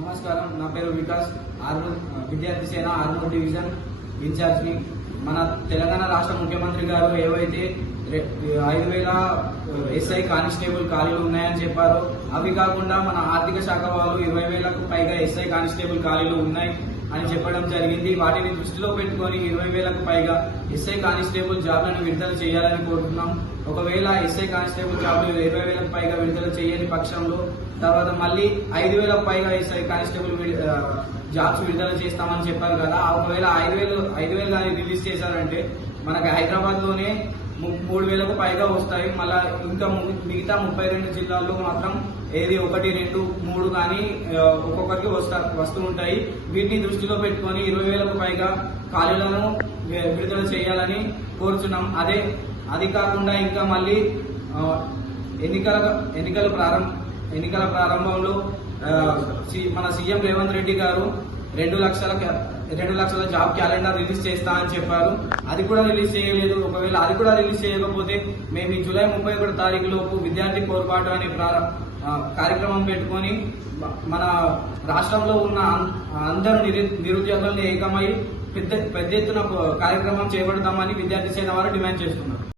నమస్కారం, నా పేరు వికాస్. ఆర్మూర్ విద్యార్థి సేన ఆర్మూర్ డివిజన్ ఇన్ఛార్జ్ని. మన తెలంగాణ రాష్ట్ర ముఖ్యమంత్రి గారు ఏవైతే 5,000 ఎస్ఐ కానిస్టేబుల్ ఖాళీలు ఉన్నాయని చెప్పారో, అవి కాకుండా మన ఆర్థిక శాఖ వాళ్ళు 20,000కు పైగా ఎస్ఐ కానిస్టేబుల్ ఖాళీలు ఉన్నాయి అని చెప్పడం జరిగింది. వాటిని దృష్టిలో పెట్టుకొని 20,000కు పైగా ఎస్ఐ కానిస్టేబుల్ జాబ్లను విడుదల చేయాలని కోరుతున్నాం. ఒకవేళ ఎస్ఐ కానిస్టేబుల్ జాబ్లు 20,000కు పైగా విడుదల చేయని పక్షంలో తర్వాత మళ్ళీ 5,000కు పైగా ఎస్ఐ కానిస్టేబుల్ జాబ్స్ విడుదల చేస్తామని చెప్పారు కదా. ఒకవేళ 5,000 కానీ రిలీజ్ చేశారంటే మనకి హైదరాబాద్ లోనే 3,000కు పైగా వస్తాయి. మళ్ళా ఇంకా మిగతా 32 జిల్లాల్లో మాత్రం ఏది 1, 2, 3 కానీ ఒక్కొక్కరికి వస్తూ ఉంటాయి. వీటిని దృష్టిలో పెట్టుకొని 20,000కు పైగా ఖాళీలను విడుదల చేయాలని కోరుతున్నాం. అది కాకుండా ఇంకా మళ్ళీ ఎన్నికల ప్రారంభంలో మన సీఎం రేవంత్ రెడ్డి గారు 2 లక్షల జాబ్ క్యాలెండర్ రిలీజ్ చేస్తా అని చెప్పారు. అది కూడా రిలీజ్ చేయలేదు. ఒకవేళ అది కూడా రిలీజ్ చేయకపోతే మేము ఈ జూలై 31 తారీఖు లోపు విద్యార్థి పోరుబాటు అనే కార్యక్రమం పెట్టుకొని మన రాష్ట్రంలో ఉన్న అందరూ నిరుద్యోగులను ఏకమై పెద్ద ఎత్తున కార్యక్రమం చేపడతామని విద్యార్థి సేన వారు డిమాండ్ చేస్తున్నారు.